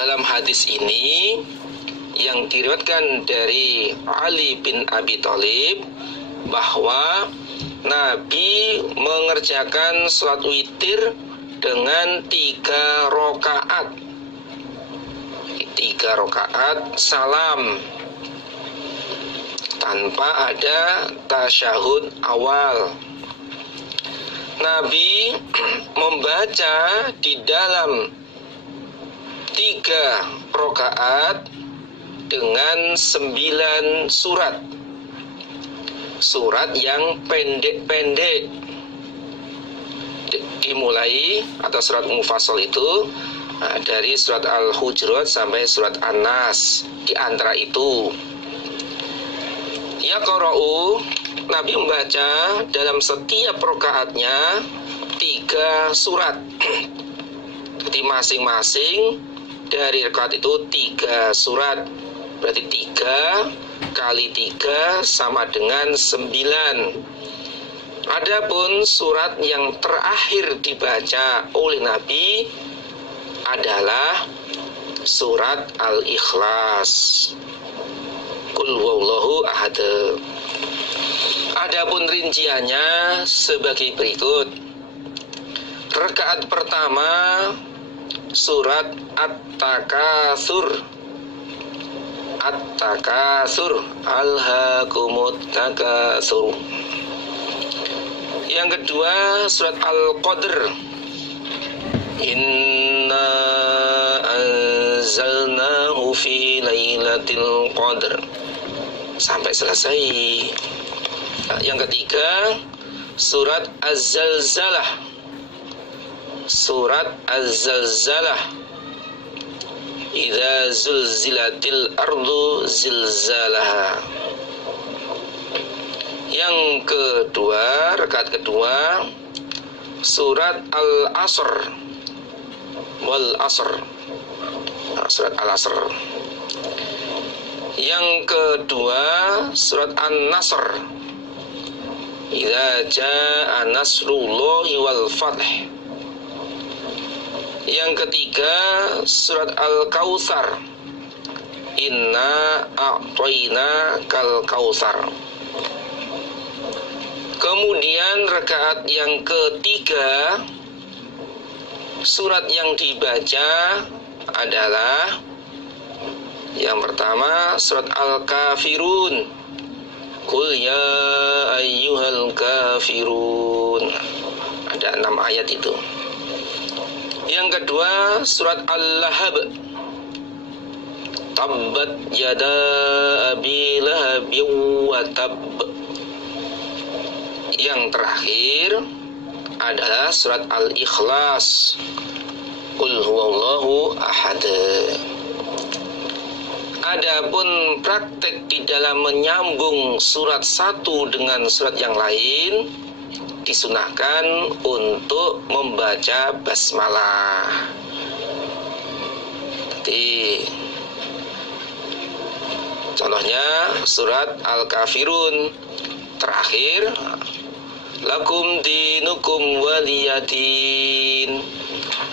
dalam hadis ini yang diriwayatkan dari Ali bin Abi Thalib bahwa Nabi mengerjakan sholat witir dengan 3 rakaat. 3 rakaat salam tanpa ada tasyahud awal. Nabi membaca di dalam 3 rakaat dengan 9 surat. Surat yang pendek-pendek. Dimulai atau surat mufassal itu dari surat Al-Hujurat sampai surat An-Nas. Di antara itu yaqra'u, Nabi membaca dalam setiap rakaatnya 3 surat. Jadi masing-masing dari rakaat itu 3 surat. Berarti 3 kali 3 sama dengan 9. Adapun surat yang terakhir dibaca oleh Nabi adalah surat Al-Ikhlas. Qul huwallahu ahad. Adapun rinciannya sebagai berikut. Rakaat pertama surat At-Takatsur. At-Takatsur, alhaakumut takatsur. Yang kedua surat Al-Qadr. Inna anzalnahu fi lailatul qadr. Sampai selesai. Yang ketiga surat Az-Zalzalah. Surat Az-Zalzalah. Idza zulzilatil ardu zilzalaha. Yang kedua, rakaat kedua surat Al-Asr. Wal Asr. Surat Al-Asr. Yang kedua surat An-Nasr. Idza jaa nasrullahi wal fath. Yang ketiga surat Al-Kautsar. Inna a'tayna kal kautsar. Kemudian rakaat yang ketiga surat yang dibaca adalah yang pertama surat Al-Kafirun. Qul ya ayyuhal kafirun. Ada 6 ayat itu. Yang kedua surat Al-Lahab. Tabbat yada abi lahabin wa tab. Yang terakhir adalah surat Al-Ikhlas. Qul huwallahu ahad. Adapun praktek di dalam menyambung surat satu dengan surat yang lain disunahkan untuk membaca basmalah. Jadi contohnya surat Al-Kafirun terakhir lakum dinukum waliyadin.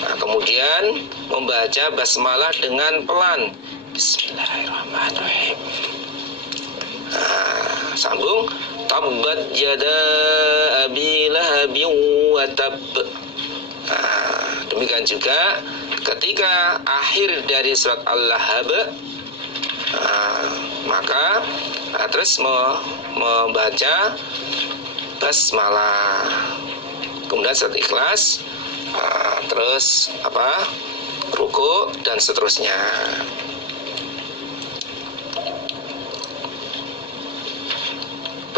Nah, kemudian membaca basmalah dengan pelan. Bismillahirrahmanirrahim. Nah, sambung. Tabbat yada abi lahabin wa tab. Nah, demikian juga ketika akhir dari surat Al-Lahab, maka terus membaca basmalah. Kemudian surat Ikhlas, terus ruku dan seterusnya.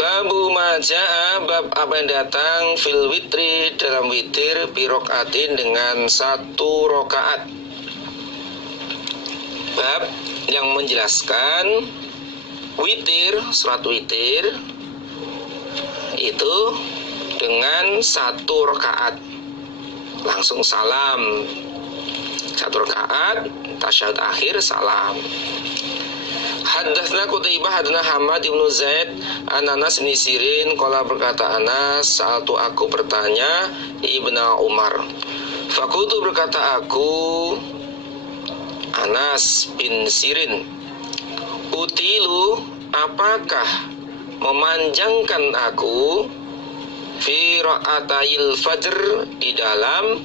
Babu maja'a, bab apa yang datang fil witri, dalam witir birokaatin dengan 1 rakaat. Bab yang menjelaskan witir, surat witir itu dengan 1 rakaat langsung salam. 1 rakaat tasyahud akhir salam. Haddatsna Qutaibah haddatsna Hamad bin Zaid an Anas bin Sirin qala, berkata Anas, sa'altu aku bertanya Ibnu Umar. Fakultu, berkata aku, Anas bin Sirin, utilu, apakah memanjangkan aku fi ra'atayil fajr, di dalam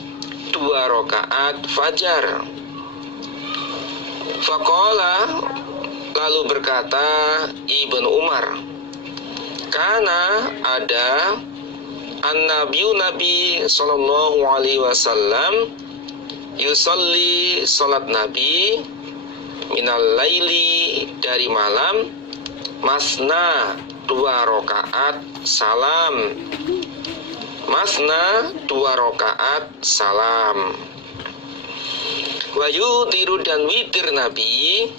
2 rakaat fajar. Faqala, lalu berkata Ibnu Umar, karena ada Nabi sallallahu alaihi wasallam yusalli, salat Nabi, minal laili, dari malam, masna, 2 rakaat salam, masna 2 rakaat salam. Wa yutiru, dan witir Nabi,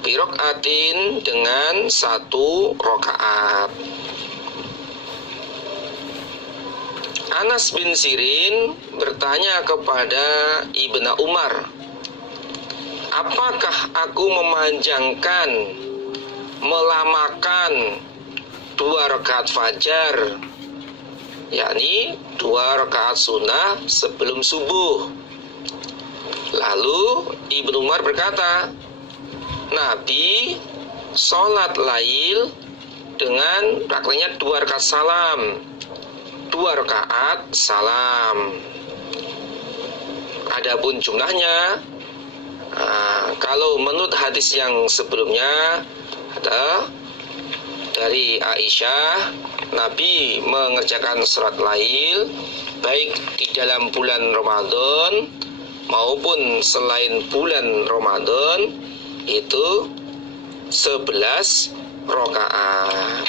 birokaatin, dengan 1 rakaat. Anas bin Sirin bertanya kepada Ibnu Umar, apakah aku memanjangkan, melamakan 2 rakaat fajar, yakni 2 rakaat sunnah sebelum subuh? Lalu Ibnu Umar berkata, Nabi sholat lail dengan rakaatnya 2 rakaat salam, 2 rakaat salam. Adapun jumlahnya, kalau menurut hadis yang sebelumnya ada dari Aisyah, Nabi mengerjakan sholat lail baik di dalam bulan Ramadan maupun selain bulan Ramadan itu 11 rakaat.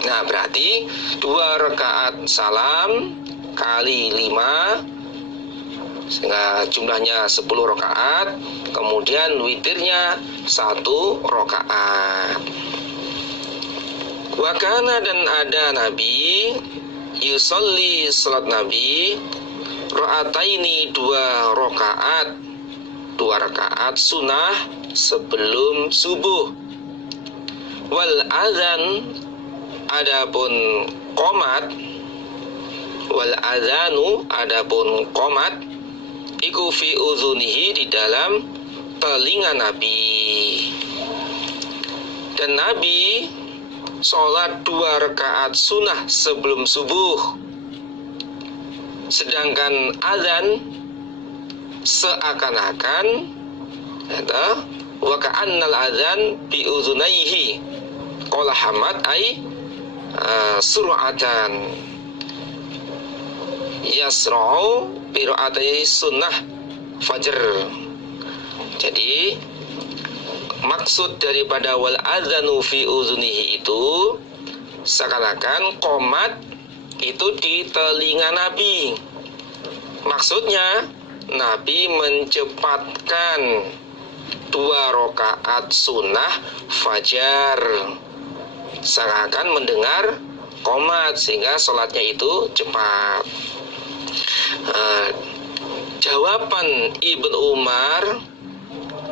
Nah, berarti 2 rakaat salam kali 5, sehingga jumlahnya 10 rakaat. Kemudian witirnya 1 rakaat. Wakana, dan ada Nabi yusolli, salat Nabi, rakaataini, 2 rakaat, 2 rakaat sunnah sebelum subuh. Wal adzan, adapun qomat, wal adzanu, adapun qomat, iku fi uzunihi, di dalam telinga Nabi. Dan Nabi sholat 2 rakaat sunnah sebelum subuh, sedangkan adzan seakan-akan wa ka'annal adzan bi uzunaihi, qala Hamad, ai sur'atan yasra'u bi ra'atai sunnah fajr. Jadi maksud daripada wal adzanu fi uzunihi itu seakan-akan qomat itu di telinga Nabi. Maksudnya Nabi mencepatkan 2 rakaat sunnah fajar, seakan mendengar qomat, sehingga sholatnya itu cepat. Jawaban Ibnu Umar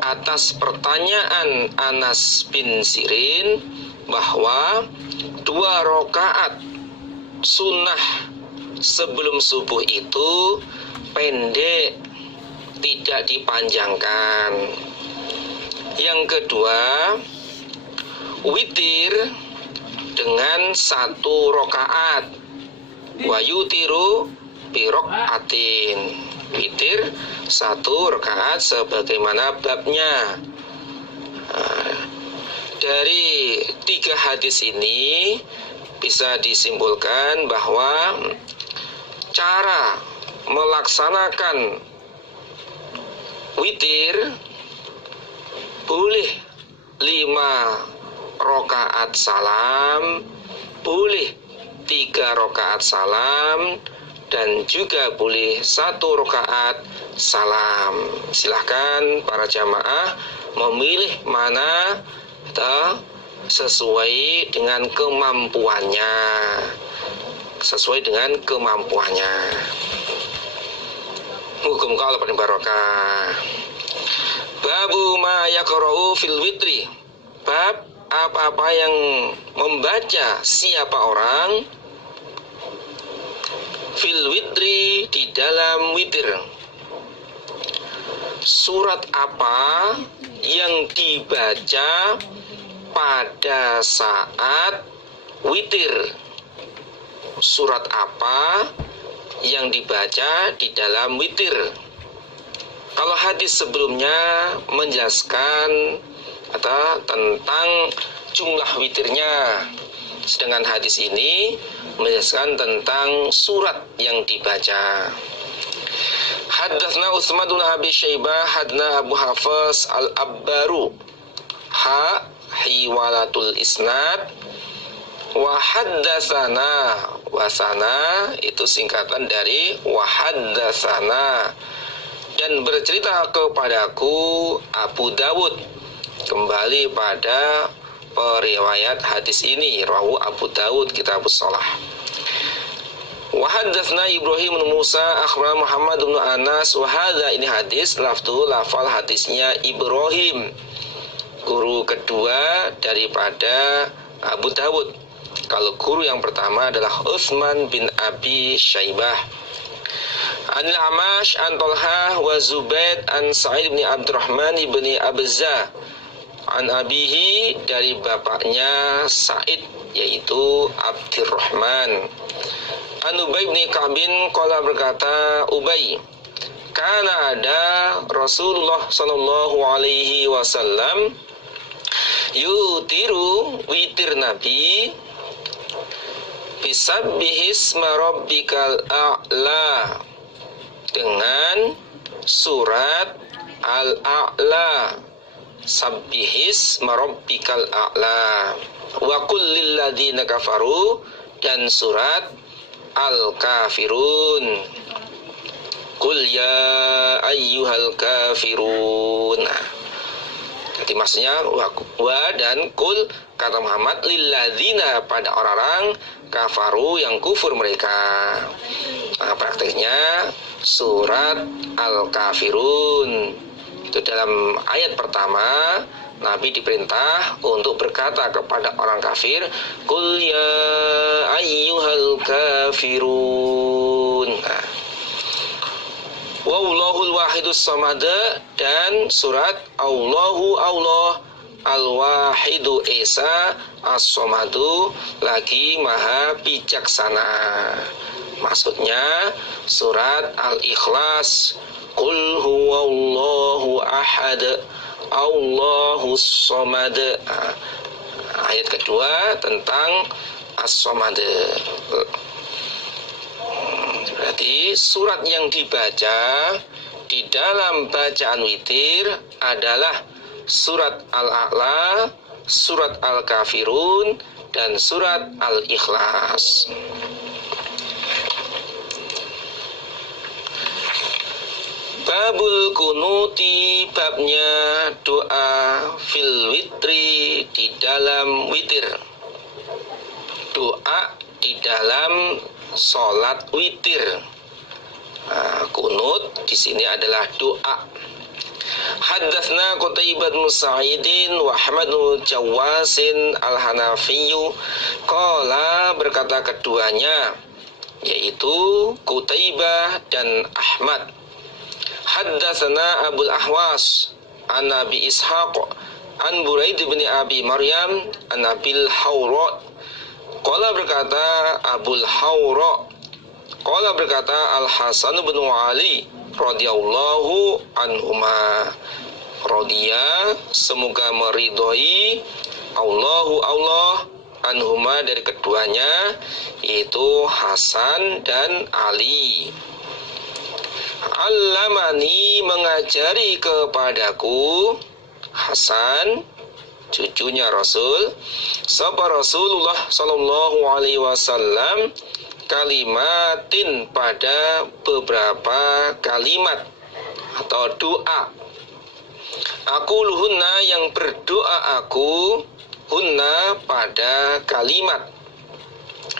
atas pertanyaan Anas bin Sirin bahwa 2 rakaat sunnah sebelum subuh itu pendek, tidak dipanjangkan. Yang kedua, witir dengan 1 rakaat, wa yutiru bi rakaatin, witir 1 rakaat sebagaimana babnya. Dari 3 hadis ini bisa disimpulkan bahwa cara melaksanakan witir boleh 5 rakaat salam, boleh 3 rakaat salam, dan juga boleh 1 rakaat salam. Silahkan para jamaah memilih mana sesuai dengan kemampuannya, sesuai dengan kemampuannya. Hukum kalau paling barokah. Babu ma yaqra'u fil witri, bab apa-apa yang membaca siapa orang fil witri, di dalam witir. surat apa yang dibaca pada saat witir? Surat apa yang dibaca di dalam witir? Kalau hadis sebelumnya menjelaskan tentang jumlah witirnya, sedangkan hadis ini menjelaskan tentang surat yang dibaca. Haddatsna Utsman bin Abi Syaibah, hadna Abu Hafiz Al-Abbaru, hiwalatul isnad, wa haddatsana, wasana itu singkatan dari wa haddatsana, dan bercerita kepadaku Abu Dawud. Kembali pada periwayat hadis ini, rawu Abu Dawud kitabus shalah. Wa haddatsna Ibrahim bin Musa akhbarana Muhammad bin Anas, wa hadza, ini hadis lafal hadisnya Ibrahim, guru kedua daripada Abu Dawud. Kalau guru yang pertama adalah Utsman bin Abi Syaibah. An-Amash an Talhah wa Zubaid an Sa'id bin Abdurrahman bin Abza an abihi, dari bapaknya Sa'id yaitu Abdurrahman. An Ubay bin Ka'bin qala, berkata Ubay, kana ada Rasulullah sallallahu alaihi wasallam yutiru, witir Nabi, bisabbihisma rabbikal a'la, dengan surat Al-A'la, sabbihisma rabbikal a'la, wa qul lil ladzina kafaru, dan surat Al-Kafirun, qul ya ayyuhal kafirun. Jadi maksudnya wa dan kul, kata Muhammad, lilladzina, pada orang-orang kafaru yang kufur mereka. Nah, prakteknya surat Al-Kafirun itu dalam ayat pertama Nabi diperintah untuk berkata kepada orang kafir, qul ya ayyuhal kafirun. Nah, wallahul wahidus samad, dan surat Allahu Allah al-wahidu esa as-samadu, lagi maha bijaksana. Maksudnya surat Al-Ikhlas, qul huwallahu ahad Allahus samad. Nah, ayat kedua tentang as-samad. Berarti surat yang dibaca di dalam bacaan witir adalah surat Al-A'la, surat Al-Kafirun, dan surat Al-Ikhlas. Babul kunuti, babnya doa fil witri, di dalam witir. Doa di dalam sholat witir. Nah, kunut di sini adalah doa. Haddatsna Qutaibah bin Sa'idin wa Ahmad bin Jawasin al-Hanafiyyu qala, berkata keduanya yaitu Qutaibah dan Ahmad, haddatsana Abul Ahwas an Abi Ishaq an Buraid bin Abi Maryam an Abil Hawra qala, berkata Abul Hawra, qala berkata Al-Hasan bin Ali radhiyallahu anhuma, radhiya, semoga meridhoi, Allah anhuma, dari keduanya, yaitu Hasan dan Ali. Allamani, mengajari kepadaku, Hasan cucunya Rasul, sapa Rasulullah sallallahu alaihi wasallam, kalimatin, pada beberapa kalimat atau doa. Aku luhunna, yang berdoa aku, hunna, pada kalimat,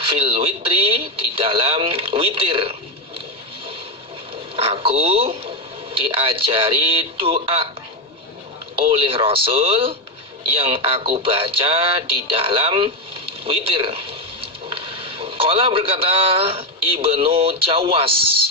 fil witri, di dalam witir. Aku diajari doa oleh Rasul yang aku baca di dalam witir. Qala, berkata Ibnu Jawas,